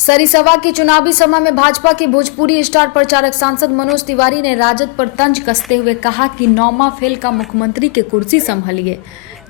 सरिसवा की चुनावी सभा में भाजपा के भोजपुरी स्टार प्रचारक सांसद मनोज तिवारी ने राजद पर तंज कसते हुए कहा कि नौमा फेल का मुख्यमंत्री के कुर्सी संभालिए।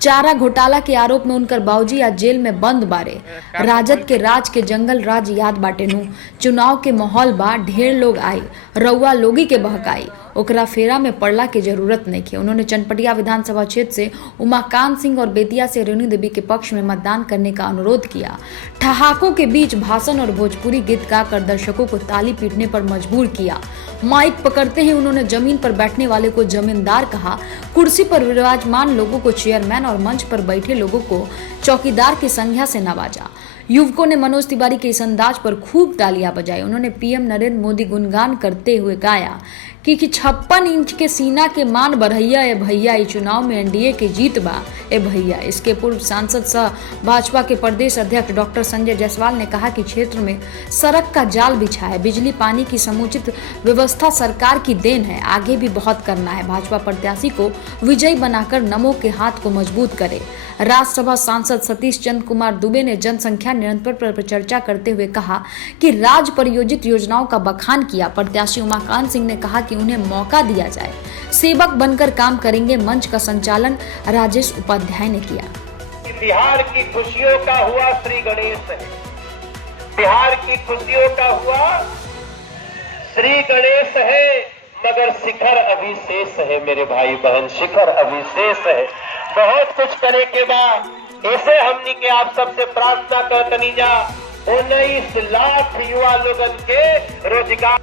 चारा घोटाला के आरोप में उनकर बाबूजी आज जेल में बंद बारे। राजद के राज के जंगल राज याद बाटे नु। चुनाव के माहौल बा, ढेर लोग आई, रउआ लोगी के बहकाई, ओकरा फेरा में पड़ला के जरूरत नहीं है। उन्होंने चनपटिया विधानसभा क्षेत्र से उमाकांत सिंह और बेतिया से रेणु देवी के पक्ष में मतदान करने का अनुरोध किया। ठहाकों के बीच भाषण और भोजपुरी गीत गाकर दर्शकों को ताली पीटने पर मजबूर किया। माइक पकड़ते ही उन्होंने जमीन पर बैठने वाले को जमींदार कहा, कुर्सी पर विराजमान लोगों को चेयरमैन और मंच पर बैठे लोगों को चौकीदार की संज्ञा से नवाजा। युवकों ने मनोज तिवारी के इस अंदाज पर खूब तालियां बजाई। उन्होंने पीएम नरेंद्र मोदी गुणगान करते हुए गाया कि 56 इंच के सीना के मान बढ़ैया ए भैया, इस चुनाव में एनडीए के जीत बा ए भैया। इसके पूर्व सांसद सह भाजपा के प्रदेश अध्यक्ष डॉक्टर संजय जायसवाल ने कहा कि क्षेत्र में सड़क का जाल बिछा है, बिजली पानी की समुचित व्यवस्था सरकार की देन है, आगे भी बहुत करना है। भाजपा प्रत्याशी को विजयी बनाकर नमो के हाथ को मजबूत करे। राज्यसभा सांसद सतीश चंद्र कुमार दुबे ने जनसंख्या नियंत्रण पर चर्चा करते हुए कहा कि राज्य प्रायोजित योजनाओं का बखान किया। प्रत्याशी उमाकांत सिंह ने कहा कि उन्हें मौका दिया जाए, सेवक बनकर काम करेंगे। मंच का संचालन राजेश उपाध्याय ने किया। बिहार की खुशियों का हुआ श्री गणेश है, बिहार की खुशियों का हुआ श्री गणेश है, मगर शिखर अभी शेष है मेरे भाई बहन, शिखर अभी शेष है। बहुत कुछ करे के बाद ऐसे हमनी के आप सबसे प्रार्थना करतनी जा 19 लाख युवा लोगन के रोजगार।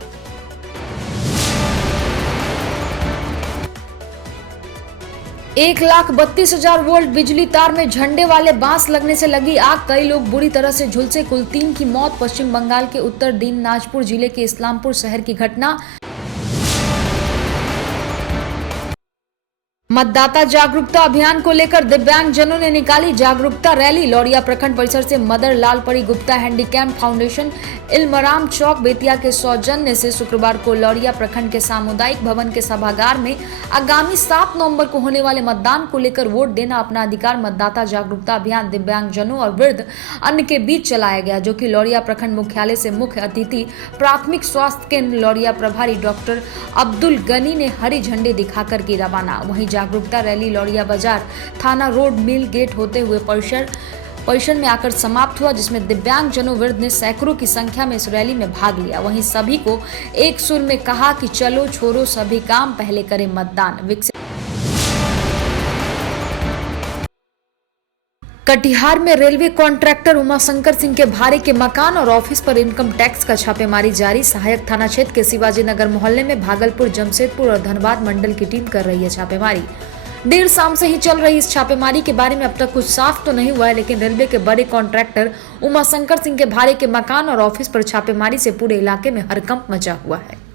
1,32,000 वोल्ट बिजली तार में झंडे वाले बांस लगने से लगी आग, कई लोग बुरी तरह से झुलसे। कुल 3 की मौत। पश्चिम बंगाल के उत्तर दिनाजपुर जिले के इस्लामपुर शहर की घटना। मतदाता जागरूकता अभियान को लेकर दिव्यांग जनों ने निकाली जागरूकता रैली। लौरिया प्रखंड परिसर से mother Lalpari Gupta handicap foundation Ilmaram Chowk Bettiah के सौजन्य से शुक्रवार को लौरिया प्रखंड के सामुदायिक भवन के सभागार में आगामी 7 नवंबर को होने वाले मतदान को लेकर वोट देना अपना अधिकार मतदाता जागरूकता अभियान दिव्यांग जनों और वृद्ध अन्य के बीच चलाया गया, जो कि लौरिया प्रखंड मुख्यालय से मुख्य अतिथि प्राथमिक स्वास्थ्य केंद्र लौरिया प्रभारी डॉक्टर अब्दुल गनी ने हरी झंडी दिखाकर की रवाना। वहीं जागरूकता रैली लौरिया बाजार थाना रोड मिल गेट होते हुए परिसर में आकर समाप्त हुआ, जिसमें दिव्यांग जनों वृद्ध ने सैकड़ों की संख्या में इस रैली में भाग लिया। वहीं सभी को एक सुर में कहा कि चलो छोड़ो सभी काम, पहले करें मतदान। कटिहार में रेलवे कॉन्ट्रैक्टर उमाशंकर सिंह के भारे के मकान और ऑफिस पर इनकम टैक्स का छापेमारी जारी। सहायक थाना क्षेत्र के शिवाजी नगर मोहल्ले में भागलपुर, जमशेदपुर और धनबाद मंडल की टीम कर रही है छापेमारी। देर शाम से ही चल रही इस छापेमारी के बारे में अब तक कुछ साफ तो नहीं हुआ है, लेकिन रेलवे के बड़े कॉन्ट्रैक्टर उमाशंकर सिंह के भारे के मकान और ऑफिस पर छापेमारी से पूरे इलाके में हड़कंप मचा हुआ है।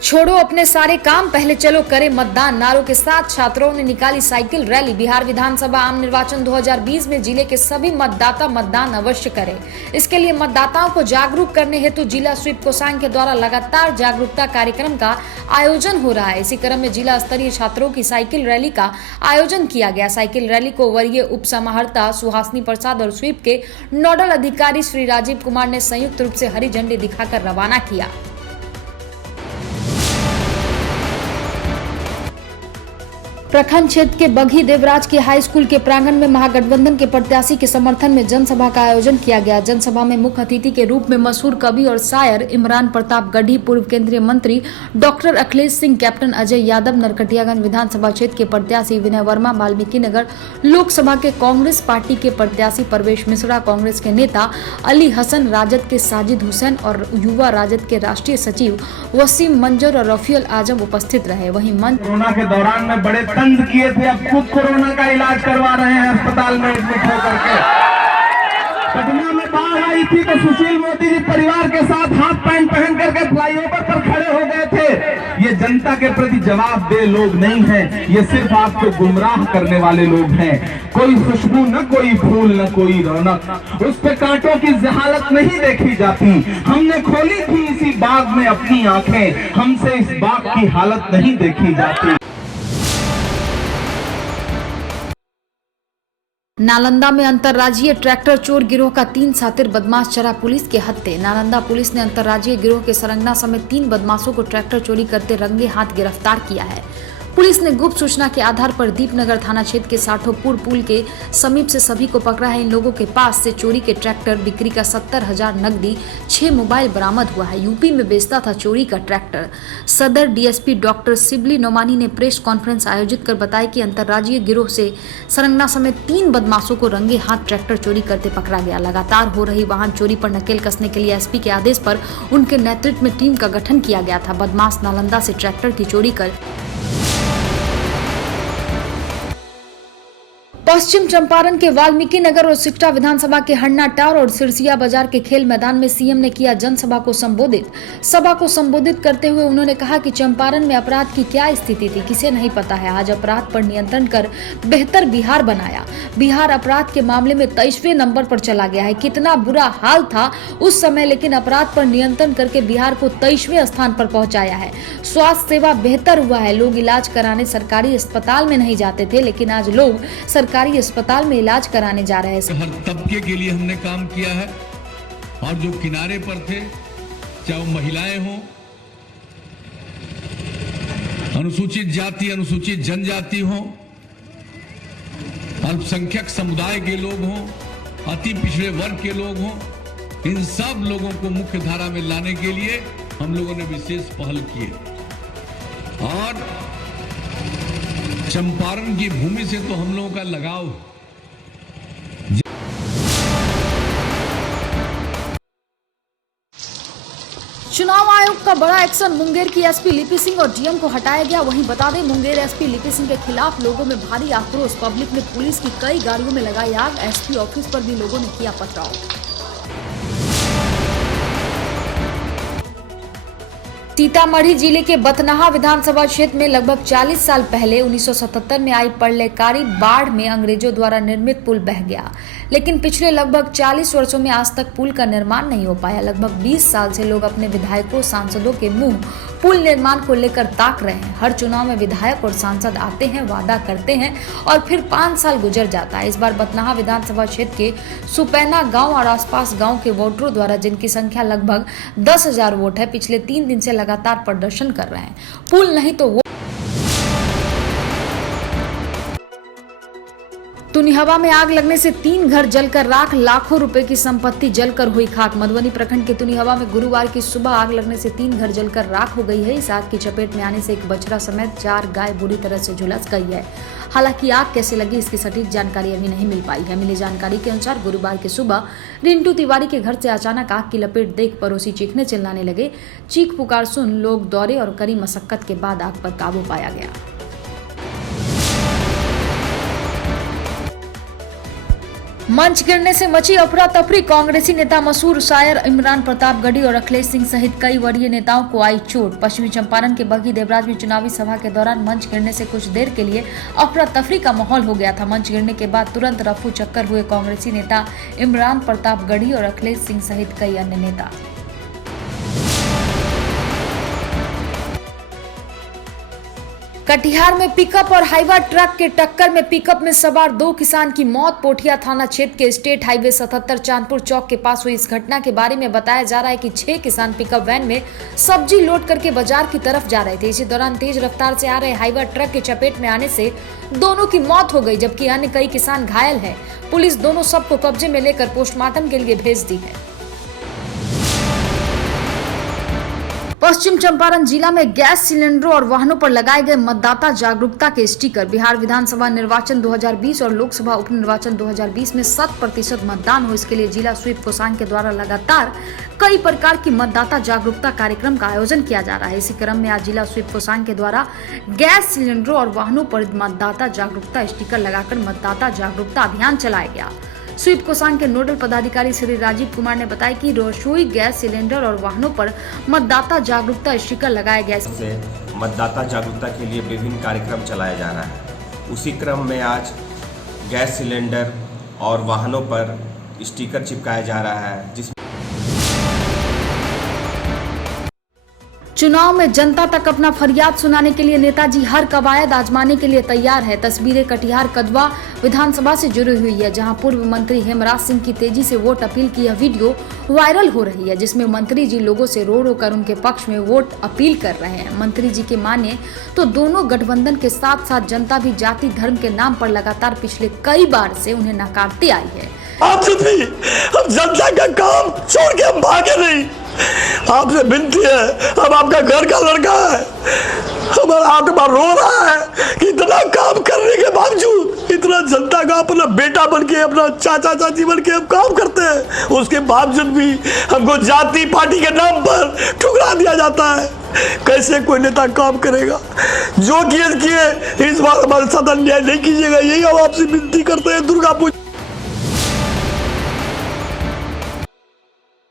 छोड़ो अपने सारे काम, पहले चलो करें मतदान नारों के साथ छात्रों ने निकाली साइकिल रैली। बिहार विधानसभा आम निर्वाचन 2020 में जिले के सभी मतदाता मतदान अवश्य करें। इसके लिए मतदाताओं को जागरूक करने हेतु जिला स्वीप कोषांग के द्वारा लगातार जागरूकता कार्यक्रम का आयोजन हो रहा है। इसी क्रम में जिला स्तरीय छात्रों की साइकिल रैली का आयोजन किया गया। साइकिल रैली को वरीय उप समाहर्ता सुहासिनी प्रसाद और स्वीप के नोडल अधिकारी श्री राजीव कुमार ने संयुक्त रूप से हरी झंडी दिखाकर रवाना किया। प्रखंड क्षेत्र के बघी देवराज के हाई स्कूल के प्रांगण में महागठबंधन के प्रत्याशी के समर्थन में जनसभा का आयोजन किया गया। जनसभा में मुख्य अतिथि के रूप में मशहूर कवि और शायर इमरान प्रताप गढ़ी, पूर्व केंद्रीय मंत्री डॉक्टर अखिलेश सिंह, कैप्टन अजय यादव, नरकटियागंज विधानसभा क्षेत्र के प्रत्याशी विनय वर्मा, वाल्मीकि नगर लोकसभा के कांग्रेस पार्टी के प्रत्याशी परवेश मिश्रा, कांग्रेस के नेता अली हसन, राजद के साजिद हुसैन और युवा राजद के राष्ट्रीय सचिव वसीम मंजर और रफीउल आजम उपस्थित रहे। वहीं कोरोना के दौरान में बड़े किए थे, अब खुद कोरोना का इलाज करवा रहे हैं अस्पताल में एडमिट होकर के। पटना में बाढ़ आई थी तो सुशील मोदी जी परिवार के साथ हाफ पैंट पहन करके फ्लाईओवर पर खड़े हो गए थे। ये जनता के प्रति जवाब दे लोग नहीं हैं, ये सिर्फ आपको गुमराह करने वाले लोग हैं। कोई खुशबू न कोई फूल न कोई रौनक, उस पे कांटों की जहालत नहीं देखी जाती। हमने खोली थी इसी बाग में अपनी आंखें, हमसे इस बाग की हालत नहीं देखी जाती। नालंदा में अंतर्राज्यीय ट्रैक्टर चोर गिरोह का 3 शातिर बदमाश चढ़ा पुलिस के हत्थे। नालंदा पुलिस ने अंतर्राज्यीय गिरोह के सरंगना समेत 3 बदमाशों को ट्रैक्टर चोरी करते रंगे हाथ गिरफ्तार किया है। पुलिस ने गुप्त सूचना के आधार पर दीपनगर थाना क्षेत्र के साठोपुर पुल के समीप से सभी को पकड़ा है। इन लोगों के पास से चोरी के ट्रैक्टर, बिक्री का 70,000 नकदी, 6 मोबाइल बरामद हुआ है। यूपी में बेचता था चोरी का ट्रैक्टर। सदर डीएसपी डॉक्टर शिबली नोमानी ने प्रेस कॉन्फ्रेंस आयोजित कर बताया कि अंतर्राज्यीय गिरोह से सरंगना समेत 3 बदमाशों को रंगे हाथ ट्रैक्टर चोरी करते पकड़ा गया। लगातार हो रही वाहन चोरी पर नकेल कसने के लिए एसपी के आदेश पर उनके नेतृत्व में टीम का गठन किया गया था। बदमाश नालंदा से ट्रैक्टर की चोरी कर पश्चिम चंपारण के वाल्मीकि नगर और सिकटा विधानसभा के हन्ना टार और सिरसिया बाजार के खेल मैदान में सीएम ने किया जनसभा को संबोधित। सभा को संबोधित करते हुए उन्होंने कहा कि चंपारण में अपराध की क्या स्थिति थी किसे नहीं पता है। आज अपराध पर नियंत्रण कर बेहतर बिहार बनाया। बिहार अपराध के मामले में 23वें नंबर पर चला गया है। कितना बुरा हाल था उस समय, लेकिन अपराध पर नियंत्रण करके बिहार को 23वें स्थान पर पहुंचाया है। स्वास्थ्य सेवा बेहतर हुआ है। लोग इलाज कराने सरकारी अस्पताल में नहीं जाते थे, लेकिन आज लोग सरकारी अस्पताल में इलाज कराने जा रहे हैं। हर तबके के लिए हमने काम किया है और जो किनारे पर थे, चाहे वो महिलाएं हों, अनुसूचित जाति, अनुसूचित जनजाति हों, अल्पसंख्यक समुदाय के लोग हों, अति पिछड़े वर्ग के लोग हों, इन सब लोगों को मुख्य धारा में लाने के लिए हम लोगों ने विशेष पहल की है। और चंपारण की भूमि से तो हम लोगों का लगाव। चुनाव आयोग का बड़ा एक्शन। मुंगेर की एसपी लिपि सिंह और डीएम को हटाया गया। वहीं बता दें, मुंगेर एसपी लिपि सिंह के खिलाफ लोगों में भारी आक्रोश। पब्लिक ने पुलिस की कई गाड़ियों में लगाई आग। एसपी ऑफिस पर भी लोगों ने किया पथराव। सीतामढ़ी जिले के बथनाहा विधानसभा क्षेत्र में लगभग 40 साल पहले 1977 में आई प्रलयकारी बाढ़ में अंग्रेजों द्वारा निर्मित पुल बह गया, लेकिन पिछले लगभग 40 वर्षों में आज तक पुल का निर्माण नहीं हो पाया। लगभग 20 साल से लोग अपने विधायकों, सांसदों के मुंह पुल निर्माण को लेकर ताक रहे हैं। हर चुनाव में विधायक और सांसद आते हैं, वादा करते हैं और फिर 5 साल गुजर जाता है। इस बार बथनाहा विधानसभा क्षेत्र के सुपैना गांव और आसपास गांव के वोटरों द्वारा, जिनकी संख्या लगभग 10,000 वोट है, पिछले 3 दिन से लगातार प्रदर्शन कर रहे हैं। पुल नहीं तो तुनिहवा में आग लगने से 3 घर जलकर राख, लाखों रुपए की संपत्ति जलकर हुई खाक। मधुबनी प्रखंड के तुनिहवा में गुरुवार की सुबह आग लगने से 3 घर जलकर राख हो गई है। इस आग की चपेट में आने से एक बछड़ा समेत 4 गाय बुरी तरह से झुलस गई है। हालांकि आग कैसे लगी इसकी सटीक जानकारी अभी नहीं मिल पाई है। मिली जानकारी के अनुसार गुरुवार की सुबह रिंटू तिवारी के घर से अचानक आग की लपेट देख पड़ोसी चीखने चिल्लाने लगे। चीख पुकार सुन लोग दौड़े और कड़ी मशक्कत के बाद आग पर काबू पाया गया। मंच गिरने से मची अफरा तफरी। कांग्रेसी नेता मशहूर शायर इमरान प्रतापगढ़ी और अखिलेश सिंह सहित कई वरीय नेताओं को आई चोट। पश्चिमी चंपारण के बगी देवराज में चुनावी सभा के दौरान मंच गिरने से कुछ देर के लिए अफरा तफरी का माहौल हो गया था। मंच गिरने के बाद तुरंत रफू चक्कर हुए कांग्रेसी नेता इमरान प्रतापगढ़ी और अखिलेश सिंह सहित कई अन्य नेता। कटिहार में पिकअप और हाईवा ट्रक के टक्कर में पिकअप में सवार 2 किसान की मौत। पोठिया थाना क्षेत्र के स्टेट हाईवे 77 चांदपुर चौक के पास हुई इस घटना के बारे में बताया जा रहा है कि 6 किसान पिकअप वैन में सब्जी लोड करके बाजार की तरफ जा रहे थे। इसी दौरान तेज रफ्तार से आ रहे हाईवा ट्रक के चपेट में आने से दोनों की मौत हो गई, जबकि अन्य कई किसान घायल है। पुलिस दोनों शव को कब्जे में लेकर पोस्टमार्टम के लिए भेज दी है। पश्चिम चंपारण जिला में गैस सिलेंडरों और वाहनों पर लगाए गए मतदाता जागरूकता के स्टिकर। बिहार विधानसभा निर्वाचन 2020 और लोकसभा उपनिर्वाचन 2020 में 100% मतदान हो, इसके लिए जिला स्वीप कोषांग के द्वारा लगातार कई प्रकार की मतदाता जागरूकता कार्यक्रम का आयोजन किया जा रहा है। इसी क्रम में आज जिला स्वीप कोषांग के द्वारा गैस सिलेंडरों और वाहनों पर मतदाता जागरूकता स्टिकर लगाकर मतदाता जागरूकता अभियान चलाया गया। स्वीप कोषांग के नोडल पदाधिकारी श्री राजीव कुमार ने बताया कि रसोई गैस सिलेंडर और वाहनों पर मतदाता जागरूकता स्टिकर लगाया गया है। मतदाता जागरूकता के लिए विभिन्न कार्यक्रम चलाया जा रहा है। उसी क्रम में आज गैस सिलेंडर और वाहनों पर स्टिकर चिपकाया जा रहा है, जिसमें चुनाव में जनता तक अपना फरियाद सुनाने के लिए नेताजी हर कवायद आजमाने के लिए तैयार है। तस्वीरें कटिहार कदवा विधानसभा से जुड़ी हुई है, जहां पूर्व मंत्री हेमराज सिंह की तेजी से वोट अपील की यह वीडियो वायरल हो रही है, जिसमें मंत्री जी लोगों से रो रो कर उनके पक्ष में वोट अपील कर रहे हैं। मंत्री जी के माने तो दोनों गठबंधन के साथ साथ जनता भी जाति धर्म के नाम पर लगातार पिछले कई बार से उन्हें नकारते आई है। आपसे भी हम जनता का काम छोड़ के हम भागे नहीं। आपसे विनती है, अब आपका घर का लड़का है, हमारा आत्मा रो रहा है कि इतना काम करने के बावजूद, इतना जनता का अपना बेटा बन के, अपना चाचा चाची बन के हम काम करते हैं, उसके बावजूद भी हमको जाति पार्टी के नाम पर ठुकरा दिया जाता है। कैसे कोई नेता काम करेगा? जो किए इस बार हमारे साथ अन्याय नहीं कीजिएगा, यही हम आपसे विनती करते हैं। दुर्गा पूजा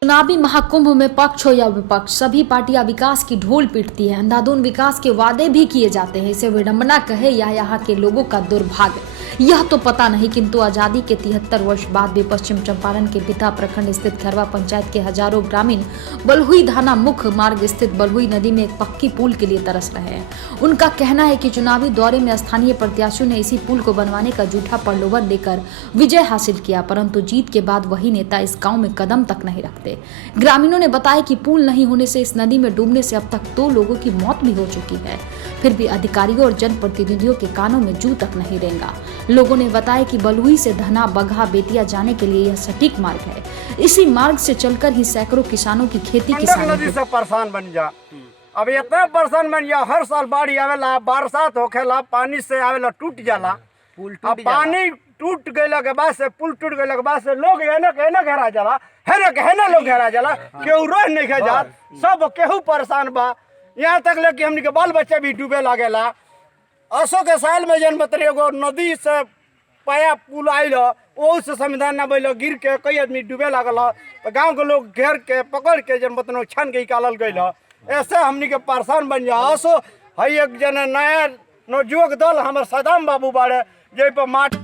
चुनावी महाकुंभ में पक्ष हो या विपक्ष, सभी पार्टियां विकास की ढोल पीटती है। अंधाधुंध विकास के वादे भी किए जाते हैं। इसे विडंबना कहे या यहाँ के लोगों का दुर्भाग्य, यह तो पता नहीं, किंतु आजादी के 73 वर्ष बाद भी पश्चिम चंपारण के बिथा प्रखंड स्थित खरवा पंचायत के हजारों ग्रामीण बलहुई धाना मुख्य मार्ग स्थित बलहुई नदी में एक पक्की पुल के लिए तरस रहे हैं। उनका कहना है कि चुनावी दौरे में स्थानीय प्रत्याशियों ने इसी पुल को बनवाने का झूठा प्रलोभन देकर विजय हासिल किया, परंतु जीत के बाद वही नेता इस गाँव में कदम तक नहीं रखते। ग्रामीणों ने बताया कि पुल नहीं होने से इस नदी में डूबने से अब तक 2 लोगों की मौत भी हो चुकी है, फिर भी अधिकारियों और जनप्रतिनिधियों के कानों में जू तक नहीं रेंगा। लोगों ने बताया कि बलुई से धना बगहा बेतिया जाने के लिए यह सटीक मार्ग है। इसी मार्ग से चलकर ही सैकड़ों किसानों की खेती किसानी नदी से परेशान बन जा। अब इतना परेशान बन जा, हर साल बाढ़ आवेला, बरसात होखेला, पानी से आवेला टूट जाला, अब पानी टूट गए के बाद से, पुल टूट गए के बाद से लोग एने घेरा जाला, हेने लोग घेरा जाला, केहू रोह नहीं खे जात, सब केहू परेशान बा। यहाँ तक ले कि हमनी के बाल बच्चे भी डूबे लागेला। असो के साल में जन मतलब एगो नदी से पाया पुल आयल, वो से संविधान न बैल, गिर के कई आदमी डूबे लागल, तो गांव के लोग घेर के पकड़ के जन मतलब छान के निकालल गई। ऐसे हमनी के परेशान बन जा। असो है एक जन नया नवयुवक दल हमारे सदाम बाबू बाड़े, जे पर माटी